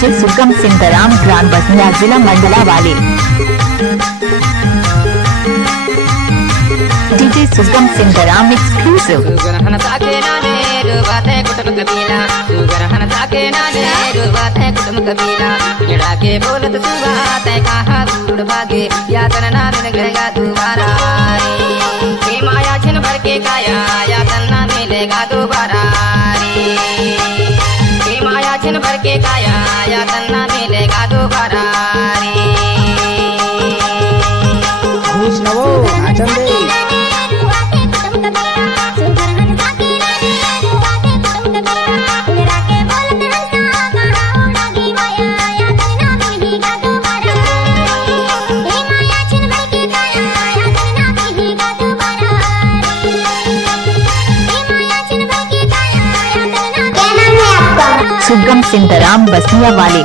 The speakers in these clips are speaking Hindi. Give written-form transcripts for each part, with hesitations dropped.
डीजे सुगम सिंधराम ग्राम बसनिया जिला मंडला वाले। डीजे सुगम सिंधराम एक्सक्लूसिव। के बोलत सुबात कहा दूर भागे यातन ना मिलेगा दोबारा रे माया छिन भर के काया यातन ना मिलेगा दोबारा रे माया छिन भर के काया यातन ना मिलेगा दोबारा रे खुश नवो नाचन दे सुगम सिंधराम बसनिया वाले।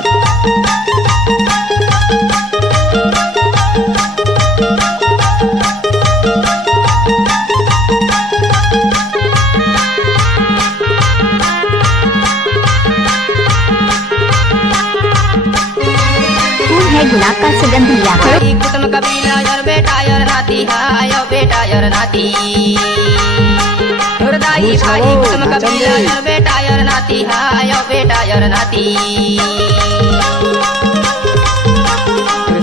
गुलाब का सुगंध कुटुम कबीला यार बेटा यार नाती है यो बेटा यार नाती दाई भाई कुटुम कबीला यार बेटा यार नाती है यो बेटा यार नाती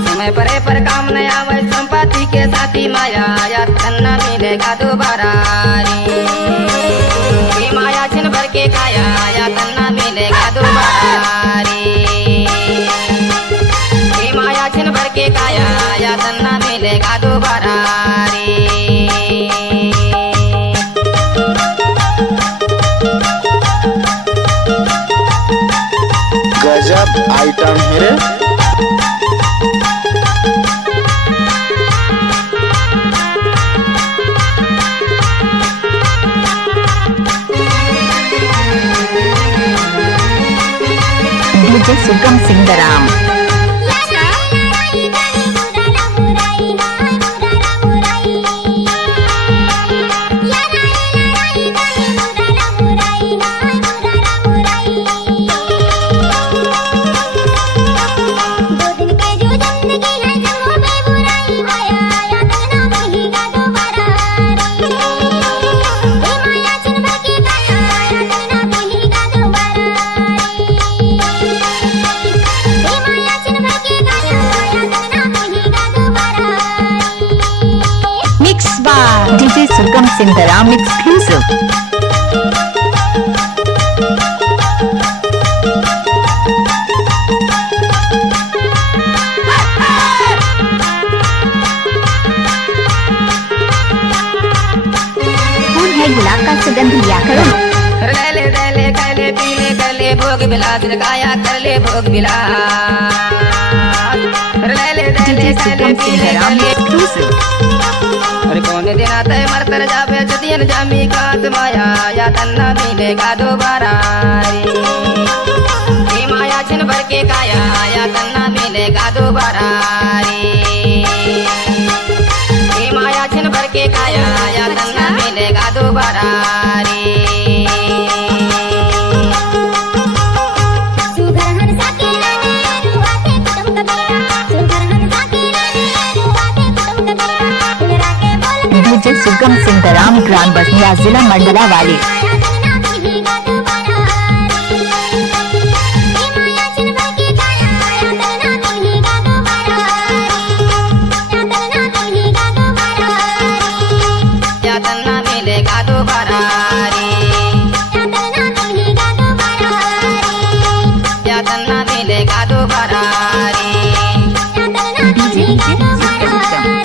समय पर काम न आवे संपत्ति के साथी माया या धन मिलेगा दोबारा रे माया छिन भर के काया या धन मिलेगा दोबारा रे माया छिन भर के काया या धन मिलेगा दोबारा रे गजब आइटम है रे। डीजे सुगम सिंधराम। डीजे सुगम सिंधराम एक्सक्लूसिव। गुलाब का सुगंध लिया करो। ले कैले पीले कैले भोग बिलास काया कर ले भोग बिलास डीजे सुगम सिंधराम एक्सक्लूसिव। अरे कौन दिन आता है मरतर जावे जतियन जामी कास माया या तन्ना मिलेगा दोबारा रे माया छिन भर के काया या तन्ना मिलेगा दोबारा रे माया छिन भर के काया या तन्ना मिलेगा दोबारा रे डीजे सुगम सिंधराम ग्राम बसनिया जिला मंडला वाले।